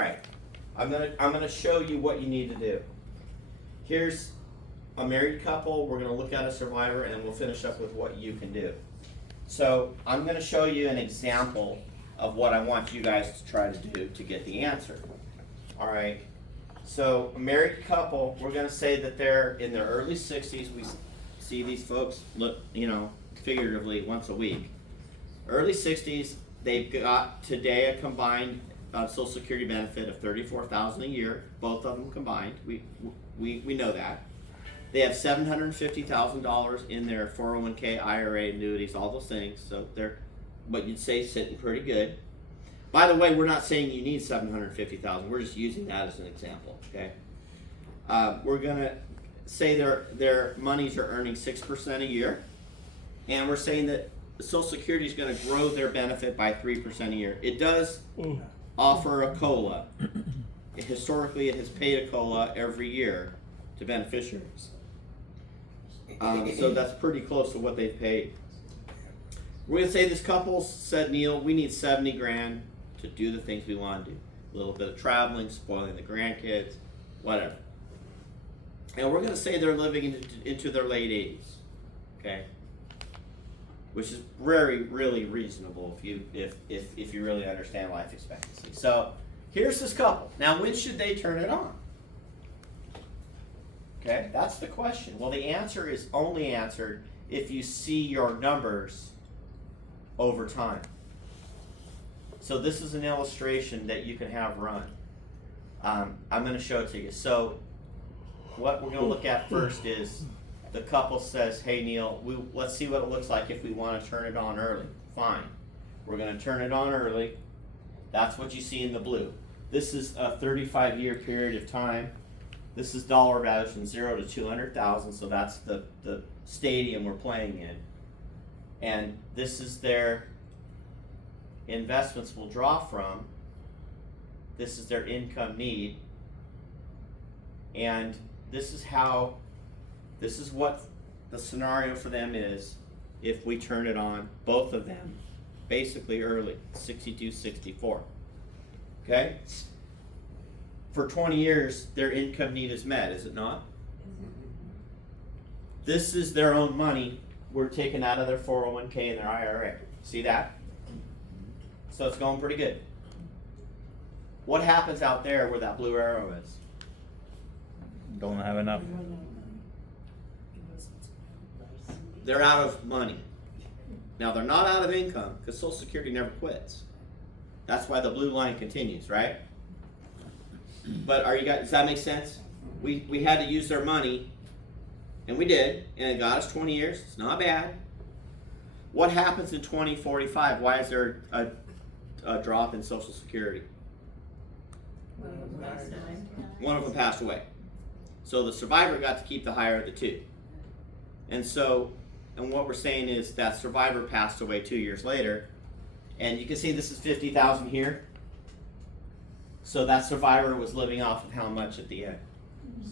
Alright, I'm gonna show you what you need to do. Here's a married couple, we're gonna look at a survivor, and then we'll finish up with what you can do. So I'm gonna show you an example of what I want you guys to try to do to get the answer. Alright, so a married couple, we're gonna say that they're in their early 60s. We see these folks look, figuratively once a week. Early 60s, they've got today a combined Social Security benefit of $34,000 a year, both of them combined. We know that. They have $750,000 in their 401k, IRA, annuities, all those things. So they're what you'd say sitting pretty good. By the way, we're not saying you need $750,000. We're just using that as an example. Okay. We're gonna say their monies are earning 6% a year, and we're saying that Social Security is going to grow their benefit by 3% a year. It does offer a COLA. Historically, it has paid a COLA every year to beneficiaries. So that's pretty close to what they've paid. We're going to say this couple said, Neil, we need 70 grand to do the things we want to do. A little bit of traveling, spoiling the grandkids, whatever. And we're going to say they're living into their late 80s. Okay? Which is really reasonable if you really understand life expectancy. So here's this couple. Now, when should they turn it on? Okay, that's the question. Well, the answer is only answered if you see your numbers over time. So this is an illustration that you can have run. I'm going to show it to you. So what we're going to look at first is the couple says, hey Neil, let's see what it looks like if we want to turn it on early. Fine. We're going to turn it on early. That's what you see in the blue. This is a 35-year period of time. This is dollar values from 0 to 200,000, so that's the stadium we're playing in. And this is their investments will draw from. This is their income need. And this is what the scenario for them is if we turn it on, both of them, basically early, 62, 64. Okay? For 20 years, their income need is met, is it not? This is their own money we're taking out of their 401k and their IRA. See that? So it's going pretty good. What happens out there where that blue arrow is? Don't have enough. They're out of money. Now they're not out of income because Social Security never quits. That's why the blue line continues, right? But does that make sense? We had to use their money, and we did, and it got us 20 years. It's not bad. What happens in 2045? Why is there a drop in Social Security? One of them passed away. So the survivor got to keep the higher of the two. And what we're saying is that survivor passed away 2 years later. And you can see this is 50,000 here. So that survivor was living off of how much at the end?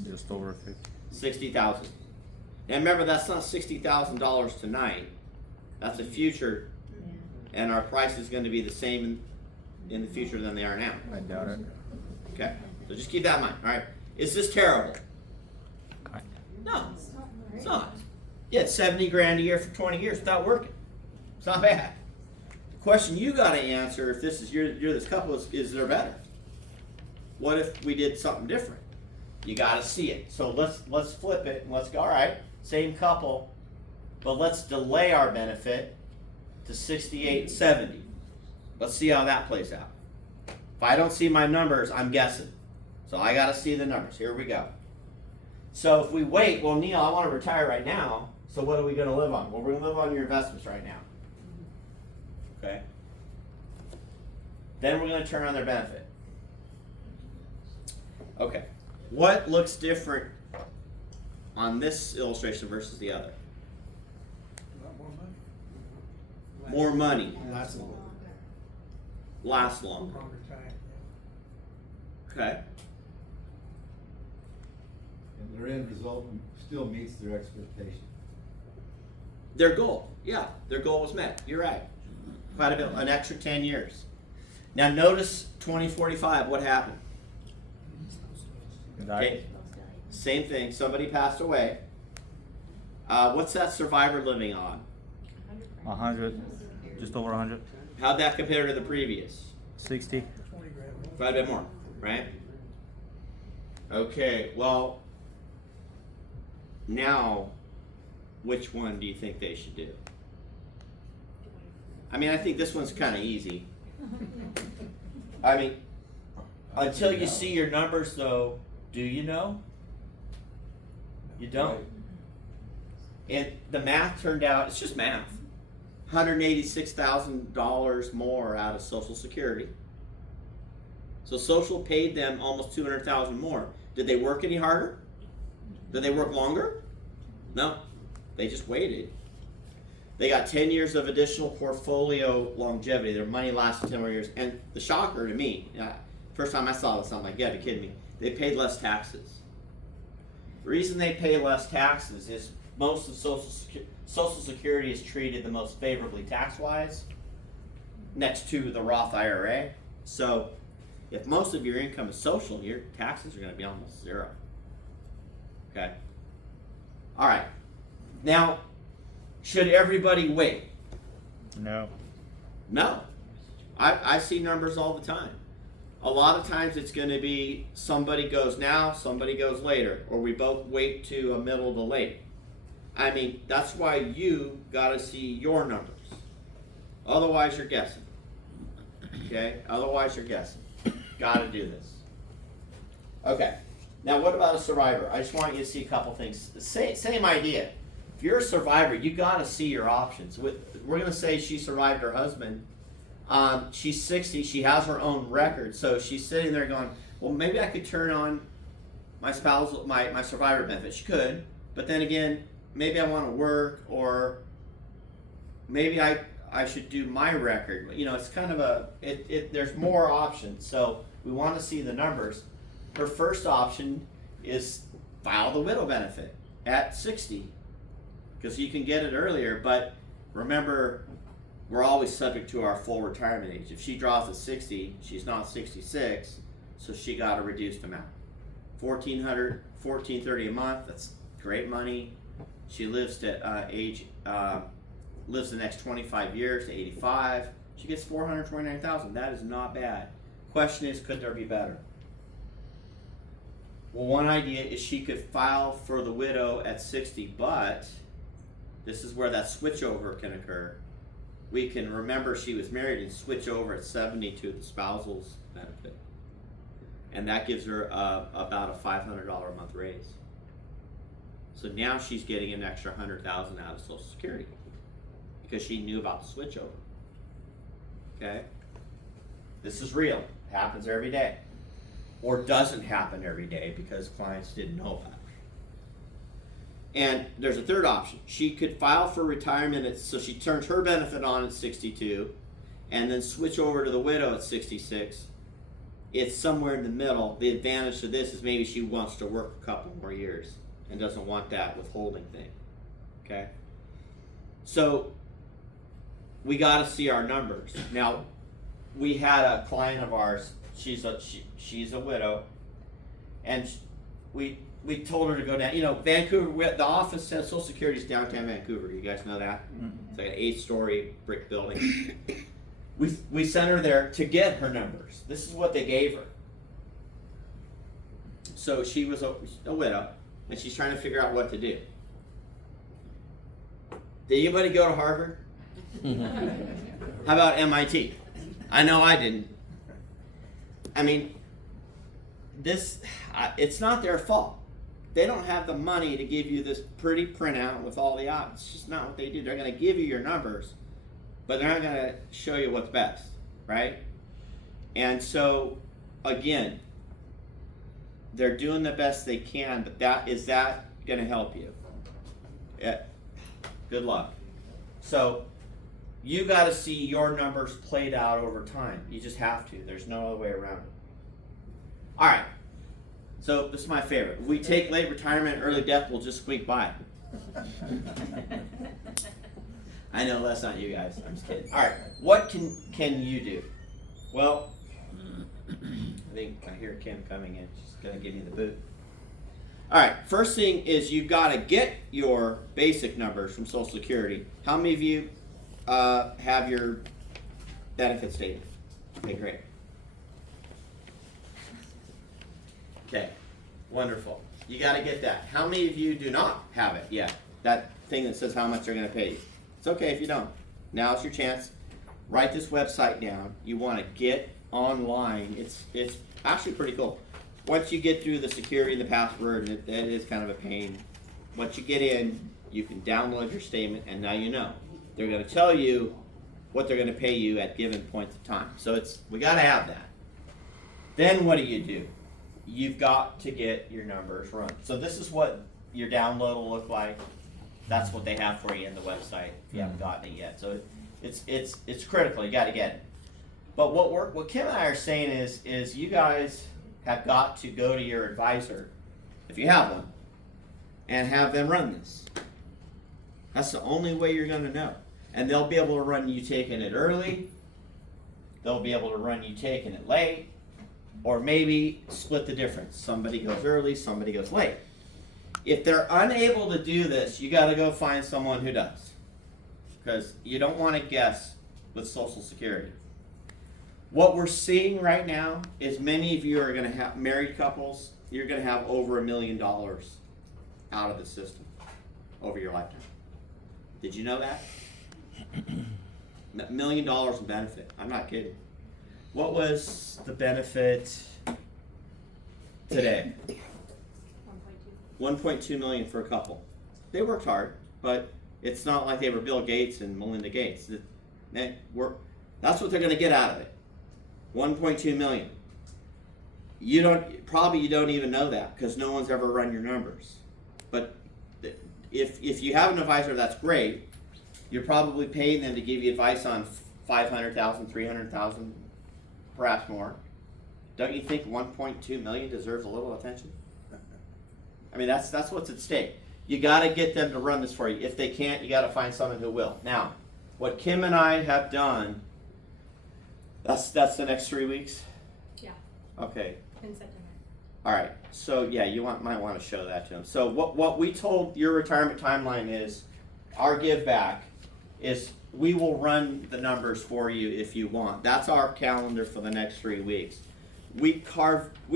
Just over 50. 60,000. And remember, that's not $60,000 tonight. That's a future. And our price is going to be the same in the future than they are now. I doubt it. Okay. So just keep that in mind. All right. Is this terrible? No, it's not. You had 70 grand a year for 20 years without working. It's not bad. The question you got to answer, if this is you're this couple, is there better? What if we did something different? You got to see it. So let's flip it and let's go. All right, same couple, but let's delay our benefit to 68, 70. Let's see how that plays out. If I don't see my numbers, I'm guessing. So I got to see the numbers. Here we go. So if we wait, well, Neil, I want to retire right now. So what are we going to live on? Well, we're going to live on your investments right now. Okay. Then we're going to turn on their benefit. Okay. What looks different on this illustration versus the other? More money. Lasts longer. Okay. And their end result still meets their expectation. Their goal. Yeah, their goal was met. You're right. Quite a bit, an extra 10 years. Now notice 2045, what happened? Died. Okay, same thing, somebody passed away. What's that survivor living on? 100, just over 100. How'd that compare to the previous? 60. Quite a bit more, right? Okay, well, now, which one do you think they should do? I mean, I think this one's kind of easy. I mean, until you see your numbers, though, do you know? You don't. And the math turned out, it's just math. $186,000 more out of Social Security. So Social paid them almost $200,000 more. Did they work any harder? Did they work longer? No. They just waited. They got 10 years of additional portfolio longevity. Their money lasted 10 more years. And the shocker to me, first time I saw this, I'm like, you gotta be kidding me. They paid less taxes. The reason they pay less taxes is most of Social Security is treated the most favorably tax-wise next to the Roth IRA. So if most of your income is Social, your taxes are going to be almost zero. Okay? All right. Now, should everybody wait? No. No. I see numbers all the time. A lot of times it's going to be somebody goes now, somebody goes later, or we both wait to a middle to late. I mean, that's why you got to see your numbers. Otherwise, you're guessing. Okay? Otherwise, you're guessing. Got to do this. Okay. Now, what about a survivor? I just want you to see a couple things. Same idea. If you're a survivor, you got to see your options. We're going to say she survived her husband. She's 60. She has her own record. So she's sitting there going, well, maybe I could turn on my spousal, my survivor benefit. She could. But then again, maybe I want to work, or maybe I should do my record. You know, it's kind of there's more options. So we want to see the numbers. Her first option is file the widow benefit at 60, because you can get it earlier. But remember, we're always subject to our full retirement age. If she draws at 60, she's not 66, so she got a reduced amount. $1,430 a month. That's great money. She lives to lives the next 25 years to 85. She gets $429,000. That is not bad. Question is, could there be better? Well, one idea is she could file for the widow at 60, but this is where that switchover can occur. We can remember she was married and switch over at 70 to the spousal's benefit. And that gives her about a $500 a month raise. So now she's getting an extra $100,000 out of Social Security because she knew about the switchover. Okay? This is real. It happens every day. Or doesn't happen every day because clients didn't know about it. And there's a third option. She could file for retirement, so she turns her benefit on at 62 and then switch over to the widow at 66. It's somewhere in the middle. The advantage to this is maybe she wants to work a couple more years and doesn't want that withholding thing. Okay? So we got to see our numbers. Now, we had a client of ours. She's a widow, and we told her to go down. You know, Vancouver. The office says Social Security is downtown Vancouver. You guys know that? It's like an 8-story brick building. We sent her there to get her numbers. This is what they gave her. So she was a widow, and she's trying to figure out what to do. Did anybody go to Harvard? How about MIT? I know I didn't. I mean, it's not their fault. They don't have the money to give you this pretty printout with all the options. It's just not what they do. They're going to give you your numbers, but they're not going to show you what's best, right? And so, again, they're doing the best they can, but is that going to help you? Yeah. Good luck. So, you got to see your numbers played out over time. You just have to. There's no other way around it. All right. So this is my favorite. If we take late retirement and early death, we'll just squeak by. I know that's not you guys. I'm just kidding. All right. What can you do? Well, I think I hear Kim coming in. She's gonna give you the boot. All right, first thing is you've got to get your basic numbers from Social Security. How many of you have your benefit statement? Okay, great. Okay, wonderful. You got to get that. How many of you do not have it yet? That thing that says how much they're going to pay you. It's okay if you don't. Now's your chance. Write this website down. You want to get online. It's actually pretty cool. Once you get through the security and the password, and it is kind of a pain. Once you get in, you can download your statement, and now you know. They're going to tell you what they're going to pay you at given points of time. So we got to have that. Then what do? You've got to get your numbers run. So this is what your download will look like. That's what they have for you in the website if you haven't gotten it yet. So it's critical. You got to get it. But what Kim and I are saying is you guys have got to go to your advisor, if you have one, and have them run this. That's the only way you're going to know. And they'll be able to run you taking it early. They'll be able to run you taking it late. Or maybe split the difference. Somebody goes early, somebody goes late. If they're unable to do this, you got to go find someone who does. Because you don't want to guess with Social Security. What we're seeing right now is many of you are going to have married couples, you're going to have over $1 million out of the system over your lifetime. Did you know that? $1 million in benefit. I'm not kidding. What was the benefit today? 1.2 million for a couple. They worked hard, but it's not like they were Bill Gates and Melinda Gates. That's what they're going to get out of it. 1.2 million. You don't even know that because no one's ever run your numbers. But if you have an advisor, that's great. You're probably paying them to give you advice on 500,000, 300,000, perhaps more. Don't you think 1.2 million deserves a little attention? I mean, that's what's at stake. You got to get them to run this for you. If they can't, you got to find someone who will. Now, what Kim and I have done. That's the next 3 weeks? Yeah. Okay. In September. All right. So yeah, might want to show that to them. So what we told your retirement timeline is, our give back is we will run the numbers for you if you want. That's our calendar for the next 3 weeks. We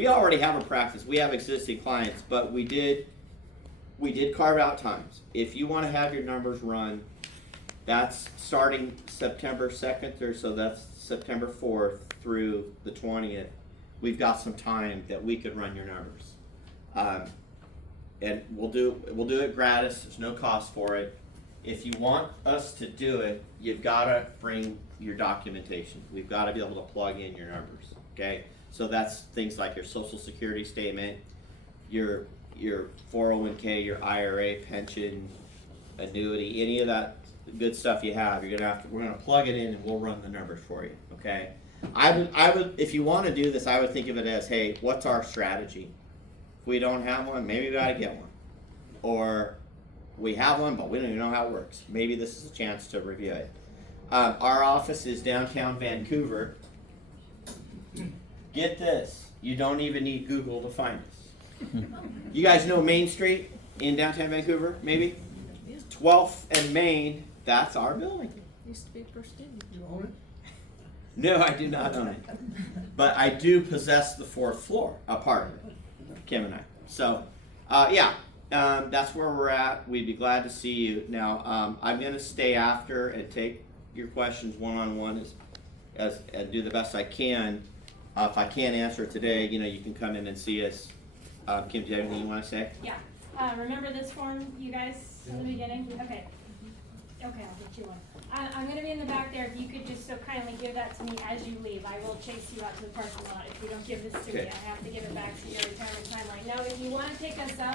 already have a practice. We have existing clients, but we did carve out times. If you want to have your numbers run, that's starting September 2nd or so. That's September 4th through the 20th. We've got some time that we could run your numbers, and we'll do it gratis. There's no cost for it. If you want us to do it, you've got to bring your documentation. We've got to be able to plug in your numbers. Okay, so that's things like your Social Security statement, your 401k, your IRA, pension, annuity, any of that good stuff you have. We're gonna plug it in and we'll run the numbers for you. Okay. I would if you want to do this, I would think of it as, hey, what's our strategy? If we don't have one, maybe we gotta get one. Or we have one, but we don't even know how it works. Maybe this is a chance to review it. Our office is downtown Vancouver. Get this, you don't even need Google to find us. You guys know Main Street in downtown Vancouver, maybe? 12th and Main, that's our building. Used to be First City. You own it? No, I do not own it. But I do possess the 4th floor, a part of it, Kim and I. So, that's where we're at. We'd be glad to see you. Now, I'm going to stay after and take your questions one-on-one and do the best I can. If I can't answer it today, you can come in and see us. Kim, do you have anything you want to say? Yeah. Remember this form, you guys, in the beginning? Okay. Okay, I'll get you one. I'm going to be in the back there. If you could just so kindly give that to me as you leave. I will chase you out to the parking lot if you don't give this to me. Okay. I have to give it back to your retirement timeline. Now, if you want to take us up,